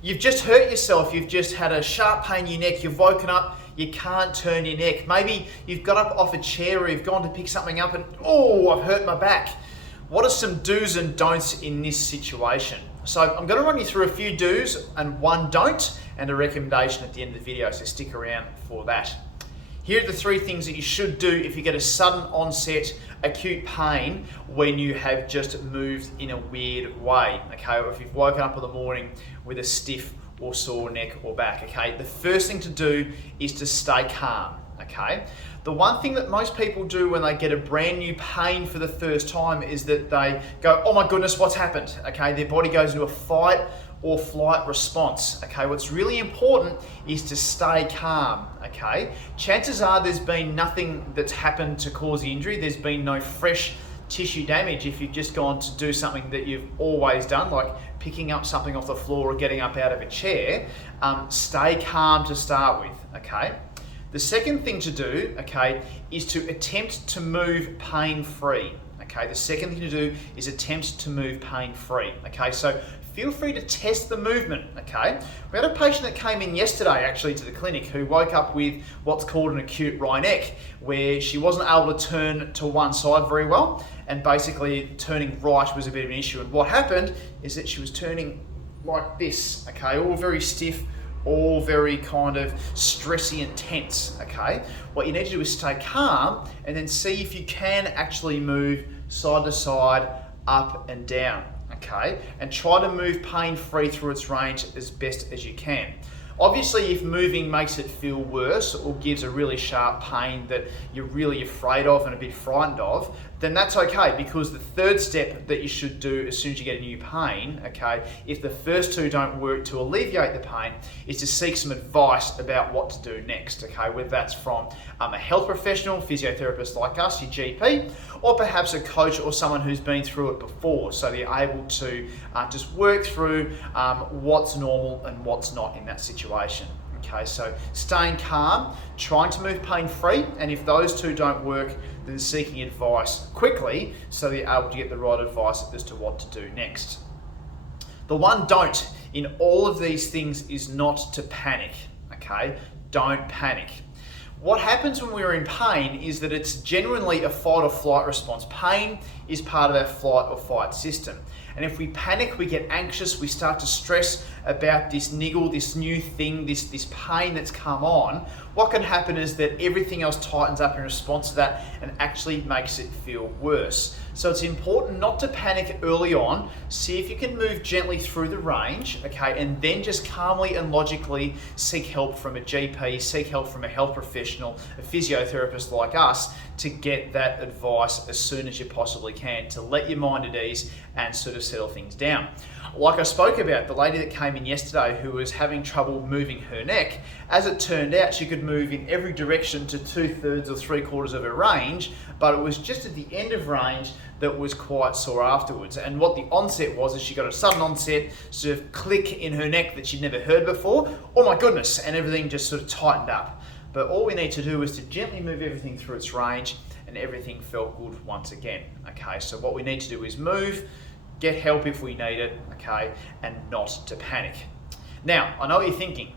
You've just hurt yourself, you've just had a sharp pain in your neck, you've woken up, you can't turn your neck. Maybe you've got up off a chair or you've gone to pick something up and, oh, I've hurt my back. What are some do's and don'ts in this situation? So I'm going to run you through a few do's and one don't and a recommendation at the end of the video, so stick around for that. Here are the three things that you should do if you get a sudden onset acute pain when you have just moved in a weird way, okay? Or if you've woken up in the morning with a stiff or sore neck or back, okay? The first thing to do is to stay calm, okay? The one thing that most people do when they get a brand new pain for the first time is that they go, oh my goodness, what's happened? Okay, their body goes into a fight or flight response. Okay, what's really important is to stay calm. Okay, chances are there's been nothing that's happened to cause the injury. There's been no fresh tissue damage if you've just gone to do something that you've always done, like picking up something off the floor or getting up out of a chair. Stay calm to start with. Okay. The second thing to do, okay, is to attempt to move pain-free. Okay, the second thing to do is attempt to move pain-free. Okay, so feel free to test the movement. Okay, we had a patient that came in yesterday actually to the clinic who woke up with what's called an acute wry neck, where she wasn't able to turn to one side very well, and basically turning right was a bit of an issue. And what happened is that she was turning like this. Okay, all very stiff, all very kind of stressy and tense, okay? What you need to do is stay calm and then see if you can actually move side to side, up and down, okay? And try to move pain-free through its range as best as you can. Obviously, if moving makes it feel worse or gives a really sharp pain that you're really afraid of and a bit frightened of, then that's okay, because the third step that you should do as soon as you get a new pain, okay, if the first two don't work to alleviate the pain, is to seek some advice about what to do next, okay, whether that's from a health professional, physiotherapist like us, your GP, or perhaps a coach or someone who's been through it before, so they're able to just work through what's normal and what's not in that situation. Okay, so staying calm, trying to move pain-free, and if those two don't work, then seeking advice quickly so that you're able to get the right advice as to what to do next. The one don't in all of these things is not to panic, okay? Don't panic. What happens when we're in pain is that it's genuinely a fight or flight response. Pain is part of our flight or fight system. And if we panic, we get anxious, we start to stress about this niggle, this new thing, this pain that's come on. What can happen is that everything else tightens up in response to that and actually makes it feel worse. So it's important not to panic early on. See if you can move gently through the range, okay, and then just calmly and logically seek help from a GP, seek help from a health professional, a physiotherapist like us, to get that advice as soon as you possibly can, to let your mind at ease and sort of settle things down. Like I spoke about, the lady that came in yesterday who was having trouble moving her neck, as it turned out, she could move in every direction to 2/3 or 3/4 of her range, but it was just at the end of range that was quite sore afterwards. And what the onset was is she got a sudden onset, sort of click in her neck that she'd never heard before. Oh my goodness, and everything just sort of tightened up. But all we need to do is to gently move everything through its range, and everything felt good once again. Okay, so what we need to do is move, get help if we need it, okay, and not to panic. Now, I know what you're thinking.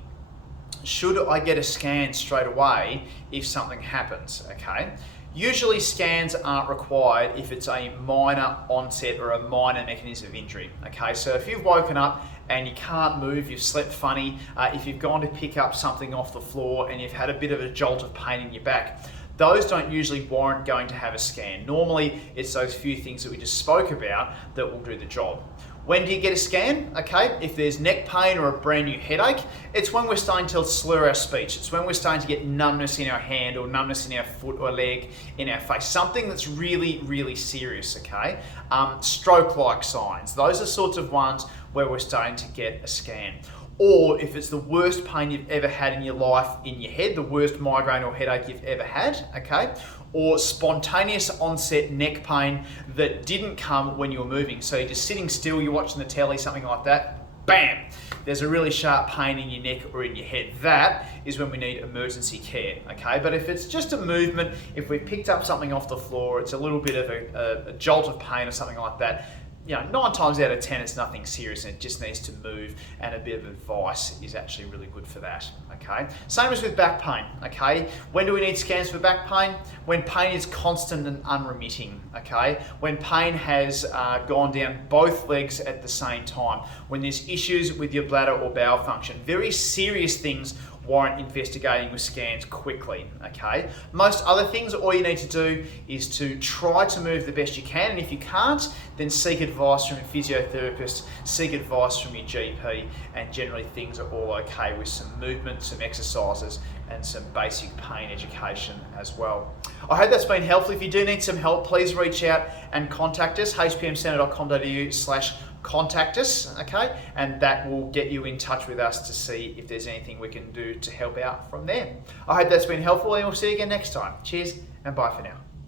Should I get a scan straight away if something happens, okay? Usually scans aren't required if it's a minor onset or a minor mechanism of injury, okay? So if you've woken up and you can't move, you've slept funny, if you've gone to pick up something off the floor and you've had a bit of a jolt of pain in your back, those don't usually warrant going to have a scan. Normally, it's those few things that we just spoke about that will do the job. When do you get a scan? Okay, if there's neck pain or a brand new headache, it's when we're starting to slur our speech. It's when we're starting to get numbness in our hand or numbness in our foot or leg, in our face. Something that's really, really serious, okay? Stroke-like signs. Those are sorts of ones where we're starting to get a scan. Or if it's the worst pain you've ever had in your life in your head, the worst migraine or headache you've ever had, okay? Or spontaneous onset neck pain that didn't come when you were moving. So you're just sitting still, you're watching the telly, something like that, bam, there's a really sharp pain in your neck or in your head. That is when we need emergency care, okay? But if it's just a movement, if we picked up something off the floor, it's a little bit of a jolt of pain or something like that, 9 times out of 10 it's nothing serious and it just needs to move, and a bit of advice is actually really good for that, okay? Same as with back pain, okay? When do we need scans for back pain? When pain is constant and unremitting, okay? When pain has gone down both legs at the same time, when there's issues with your bladder or bowel function, very serious things warrant investigating with scans quickly, okay? Most other things, all you need to do is to try to move the best you can, and if you can't, then seek advice from a physiotherapist, seek advice from your GP, and generally things are all okay with some movement, some exercises, and some basic pain education as well. I hope that's been helpful. If you do need some help, please reach out and contact us, hpmcentre.com.au/contact us, okay? And that will get you in touch with us to see if there's anything we can do to help out from there. I hope that's been helpful, and we'll see you again next time. Cheers and bye for now.